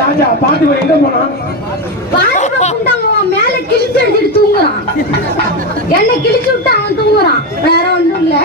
ராஜா பாட்டு எங்க போனா மேல கிழிச்சு எடுத்துட்டு தூங்குறான். என்ன கிழிச்சு விட்டு அவன் தூங்குறான். வேற ஒண்ணும் இல்ல.